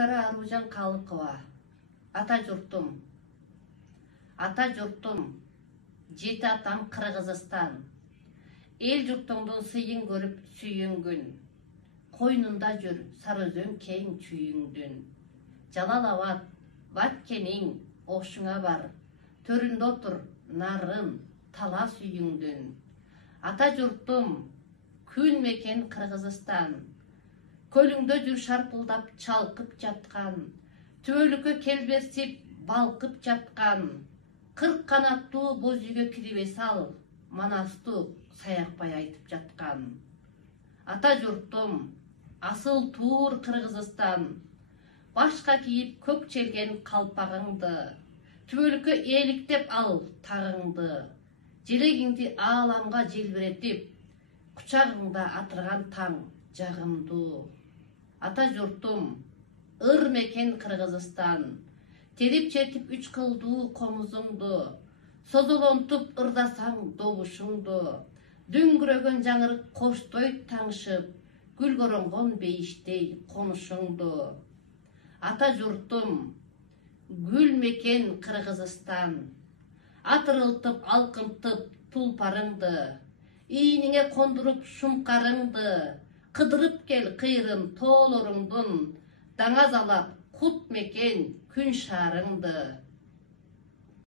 Гүлсара Аружан Калыкова. Ата журтум, жети атам Кыргызстан. Эл журтуңдун сыйын көрүп сүйүнгүн. Койнунда жүр Сарыөзөн кең чүйүңдүн. Жалал-Абад, Баткениң ошуңа бар. Төрүндө отур нарын, тала сүйүңдүн. Ата журтум, күн мекен Кыргызстан. Көлүңдө жүр шарпылдап чалкып жаткан. Түбөлүккө келбесип балкып жаткан. 40 канаттуу боз үйгө кирип сал, манастуу саякпай айтып жаткан. Ата журтум, асыл тур Кыргызстан. Башка кийип көк челген калпагыңды. Түбөлүккө эликтеп ал тагыңды. Желегиңди ааламга желбиретип, кучагыңда атырган таң жагымдуу. Ата журтум, ыр мекен Кыргызстан. Терип четип үч кылдуу комузуңду. Созолонтуп ырдасаң добушуңду. Дүңгүрөгөн жаңырык коштой таңшып, гүл коронгон бейиштей конушуңду. Ата журтум, гүл мекен Кыргызстан. Атырылтып алкынтып тулпарыңды. Ийниңе кондуруп шумкарыңды. Кыдырып кел кыйрым тоолоруңдун. Даңазалап кут мекен күн шаарыңды.